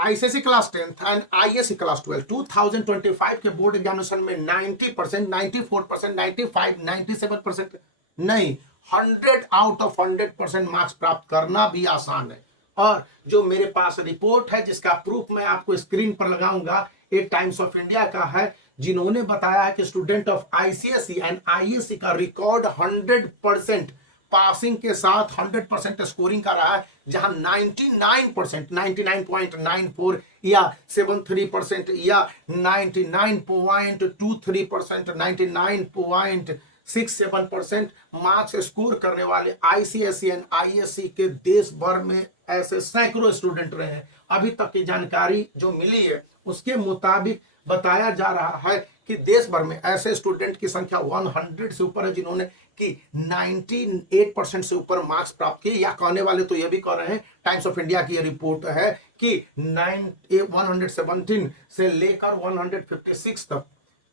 ICSE class 10th and ISC class 12 2025 के board examination में 90%, 94%, 95, 97% नहीं, 100 आउट ऑफ 100% मार्क्स प्राप्त करना भी आसान है। और जो मेरे पास रिपोर्ट है जिसका प्रूफ मैं आपको स्क्रीन पर लगाऊंगा, एक टाइम्स ऑफ इंडिया का है, जिन्होंने बताया है कि student of ICSE and ISC का रिकॉर्ड 100% पासिंग के साथ 100% स्कोरिंग का रहा है, जहां 99%, 99.94 या 73% या 99.23%, 99.67% मार्क्स स्कोर करने वाले आईसीएसई एंड आईएससी के देश भर में ऐसे सैकड़ों स्टूडेंट रहे हैं। अभी तक की जानकारी जो मिली है उसके मुताबिक बताया जा रहा है कि देश भर में ऐसे स्टूडेंट की संख्या 100 से ऊपर है जिन्होंने कि 98% से ऊपर मार्क्स प्राप्त किए, या कहने वाले तो यह भी कह रहे हैं, टाइम्स ऑफ इंडिया की यह रिपोर्ट है कि 117 से लेकर 156 तक,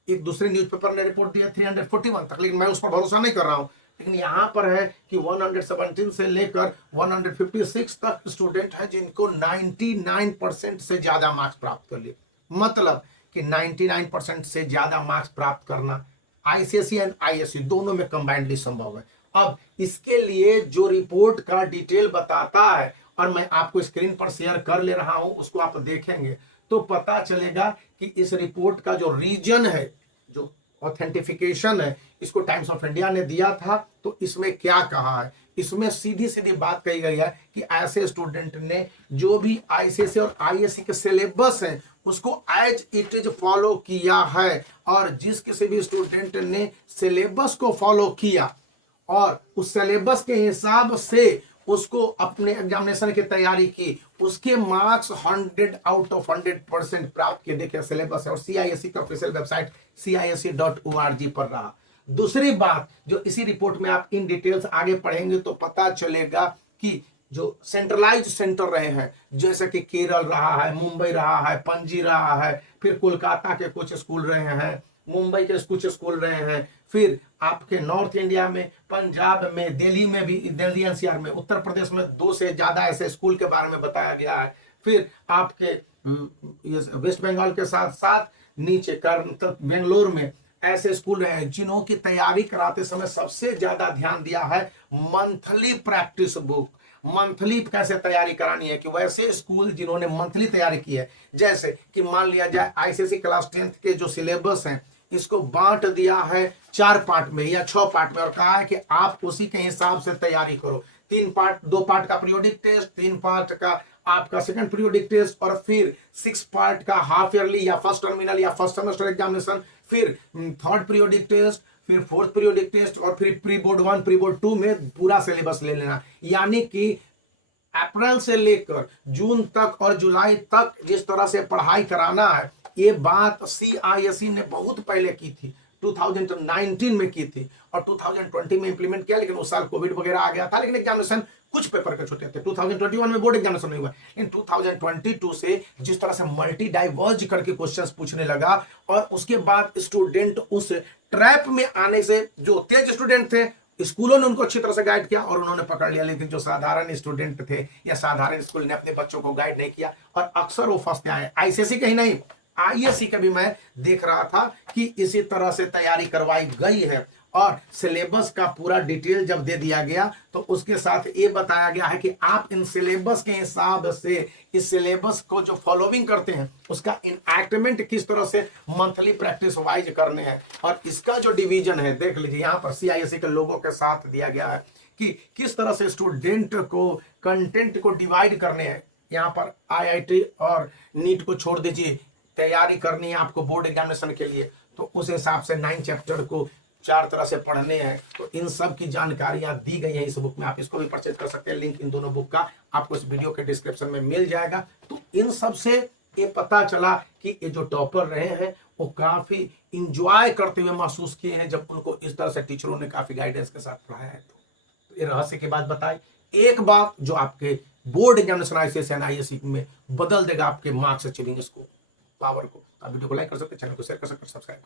एक दूसरे न्यूज़पेपर ने रिपोर्ट दिया 341 तक, लेकिन मैं उस पर भरोसा नहीं कर रहा हूं। लेकिन यहां पर है कि 117 से लेकर 156 तक स्टूडेंट हैं जिनको 99% से ज्यादा मार्क्स प्राप्त कर लिए। मतलब कि 99% से ज्यादा मार्क्स प्राप्त करना आईसीएसई एंड आईएससी दोनों में कंबाइंडली संभव है। अब इसके लिए जो रिपोर्ट का डिटेल बताता है और मैं आपको स्क्रीन पर शेयर कर ले रहा हूं, उसको आप देखेंगे तो पता चलेगा कि इस रिपोर्ट का जो रीजन है, जो ऑथेंटिफिकेशन है, इसको टाइम्स ऑफ इंडिया ने दिया था। तो इसमें क्या कहा है, इसमें सीधी सीधी बात कही गई है कि ऐसे स्टूडेंट ने जो भी आईसीएसई और आईएससी के सिलेबस है उसको एज इट इज फॉलो किया है, और जिस किसी भी स्टूडेंट ने सिलेबस को फॉलो किया और उस सिलेबस के हिसाब से उसको अपने एग्जामिनेशन की तैयारी की, उसके मार्क्स 100 आउट ऑफ 100% प्राप्त किए। देखिए सिलेबस है और सीआईएससी का ऑफिशियल वेबसाइट CISE.org पर रहा। दूसरी बात, जो इसी रिपोर्ट में आप इन डिटेल्स आगे पढ़ेंगे तो पता चलेगा कि जो सेंट्रलाइज सेंटर रहे हैं, जैसे कि केरल रहा है, मुंबई रहा है, पणजी रहा है, फिर कोलकाता के कुछ स्कूल रहे हैं, मुंबई के कुछ स्कूल रहे हैं, फिर आपके नॉर्थ इंडिया में, पंजाब में, दिल्ली में भी, दिल्ली एनसीआर में, उत्तर प्रदेश में 2 से ज्यादा ऐसे स्कूल के बारे में बताया गया है। फिर आपके वेस्ट बंगाल के साथ साथ नीचे कर्नाटक, बेंगलोर में ऐसे स्कूल रहे हैं जिन्हों की तैयारी कराते समय सबसे ज्यादा ध्यान दिया है मंथली प्रैक्टिस बुक। मंथली कैसे तैयारी करानी है, कि वैसे स्कूल जिन्होंने मंथली तैयारी की है, जैसे कि मान लिया जाए आईसीएसई क्लास 10th के जो सिलेबस हैं इसको बांट दिया है 4 पार्ट में या 6 पार्ट में, और कहा है कि आप उसी के हिसाब से तैयारी करो। 3 पार्ट, 2 पार्ट का पीरियोडिक टेस्ट, 3 पार्ट का आपका सेकंड पीरियोडिक टेस्ट, और फिर 6 पार्ट का हाफ ईयरली या फर्स्ट टर्मिनल या फर्स्ट सेमेस्टर एग्जामिनेशन, फिर थर्ड पीरियोडिक टेस्ट, फिर फोर्थ पीरियोडिक टेस्ट, और फिर प्री बोर्ड 1 प्री बोर्ड 2 में पूरा सिलेबस ले लेना। यानी कि अप्रैल से लेकर जून तक और जुलाई तक जिस तरह से पढ़ाई कराना है, ये बात CISE ने बहुत पहले की थी, 2019 में की थी, और 2020 में इंप्लीमेंट किया, लेकिन उस साल कोविड वगैरह आ गया था, लेकिन एग्जामिनेशन कुछ पेपर के छूटे थे। 2021 में बोर्ड एग्जामिनेशन नहीं हुआ, लेकिन 2022 से जिस तरह से मल्टी डाइवर्ज करके क्वेश्चंस पूछने लगा, और उसके बाद स्टूडेंट उस ट्रैप में आने से, जो तेज स्टूडेंट थे स्कूलों ने उनको अच्छी तरह से गाइड किया और उन्होंने पकड़ लिया, लेकिन जो साधारण स्टूडेंट थे या साधारण स्कूल ने अपने बच्चों को गाइड नहीं किया और अक्सर वो फंसते आए। आईसीएसई का ही नहीं, आईएससी का भी मैं देख रहा था कि इसी तरह से तैयारी करवाई गई है, और सिलेबस का पूरा डिटेल जब दे दिया गया तो उसके साथ ये बताया गया है कि आप इन सिलेबस के हिसाब से इस सिलेबस को जो फॉलोइंग करते हैं उसका इनएक्टमेंट किस तरह से मंथली प्रैक्टिस वाइज करने हैं। और इसका जो डिवीजन है देख लीजिए, यहाँ पर CISE के लोगों के साथ दिया गया है कि किस तरह से स्टूडेंट को कंटेंट को डिवाइड करने हैं। यहाँ पर IIT और नीट को छोड़ दीजिए, तैयारी करनी है आपको बोर्ड एग्जामिनेशन के लिए, तो उस हिसाब से 9 चैप्टर को 4 तरह से पढ़ने हैं। तो इन सब की जानकारियां दी गई है इस बुक में, आप इसको भी परचेज कर सकते हैं। लिंक इन दोनों बुक का आपको इस वीडियो के डिस्क्रिप्शन में मिल जाएगा। तो इन सब से ये पता चला कि ये जो टॉपर रहे हैं वो काफी इंजॉय करते हुए महसूस किए हैं जब उनको इस तरह से टीचरों ने काफी गाइडेंस के साथ पढ़ाया है। तो ये रहस्य की बात बताई, एक बात जो आपके board examination ICSE and ISC में बदल देगा आपके मार्क्स अचीविंग इसको, पावर को। आप वीडियो को लाइक कर सकते हैं, चैनल को शेयर कर सकते हैं, सब्सक्राइब कर